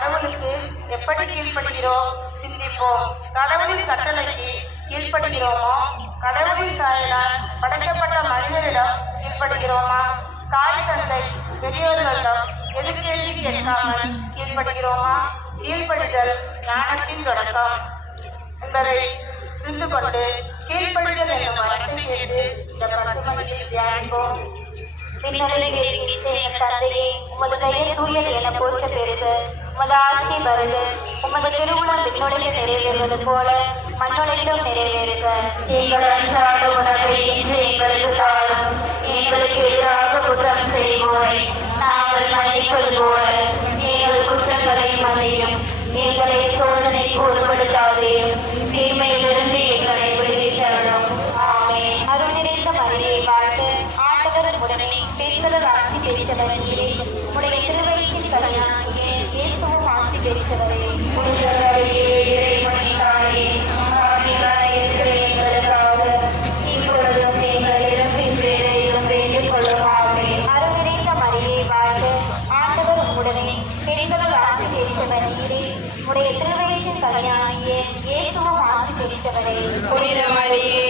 கடவுளுக்கு எப்படி கீழ்ப்படுகிறோம்? சிந்திப்போம். கடவுளின் கட்டளைக்கு கீழ்ப்படுகிறோமோ? கடவுளின் தாயினால் படைக்கப்பட்ட மனிதரிடம் கீழ்ப்படுகிறோமா? தாய் தந்தை பெரியோர்களிடம் எது கேள்வி கேட்காமல் கீழ்ப்படுகிறோமா? கீழ்ப்படிதல் ஞானத்தின் தொடக்கம். என்பதை புரிந்து கொண்டு கீழ்ப்படிதல் என்னும் வார்த்தை கேட்டு இந்த பசுமையில் தியானிப்போம். விண்ணுலகில் இருக்கிற எங்கள் தந்தையே உமது பெயர் தூயது என போற்ற பெருக உமது ஆட்சி வருக. உமது திருவுளம் விண்ணுலகில் நிறைவேறுவது போல மண்ணுலகிலும் நிறைவேறுக. எங்கள் நிறைந்த மரியை வாழ்த்து ஆண்டவர் உடனே பேசுதல் ஆட்சி பெற்றவர் நீரே. உடைய திருவயிற்றின் கல்யாணியே இயேசுவும் பெற்றவரே. புனித மரியே தாயே